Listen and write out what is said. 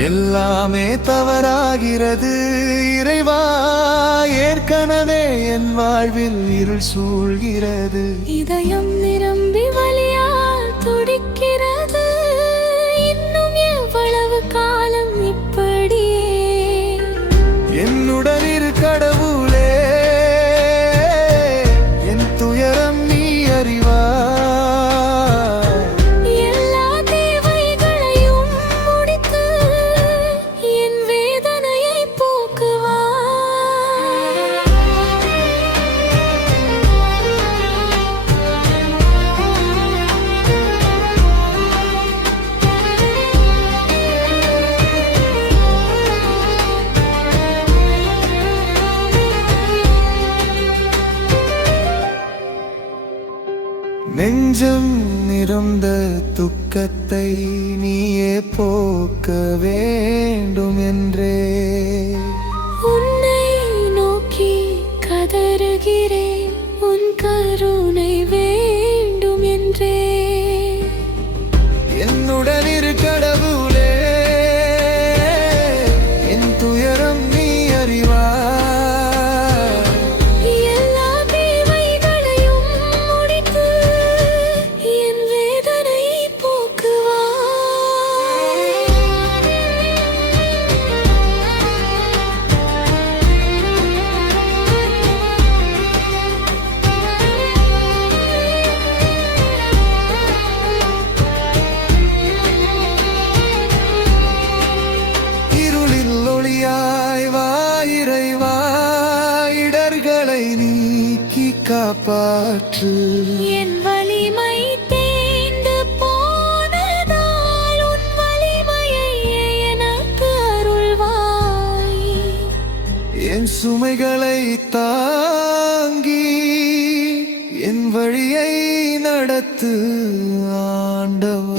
எல்லாமே தவறாகிறது இறைவா, ஏற்கனவே என் வாழ்வில் இருள் சூழ்கிறது. இதயம் நிரம்பி வலியால் துடிக்கிறது. இன்னும் எவ்வளவு காலம் இப்படியே? என்னுடன் இரு கடவுளே, என் துயரம் நீ அறிவாய். எல்லா தேவைகளையும் முடித்து என் வேதனையை போக்குவாய். நெஞ்சம் நிறந்த துக்கத்தை நீயே போக்க வேண்டும் என்றே உன்னை நோக்கி கதறுகிறேன், உன் கருணை வேண்டும் என்றே. என்னுடன் இரு கடவுளே, என் துயரம் நீ அறிவாய். எல்லா தேவைகளையும் முடித்து என் வேதனையை போக்குவாய். இருளில் ஒளியாய் வா இறைவா, இடர்களை நீக்கி காப்பாற்று. என் வலிமை தேய்ந்து போனதால் உன் வலிமையை எனக்கு அருள்வாய். என் சுமைகளை தாங்கி என் வழியை நடத்து ஆண்டவா.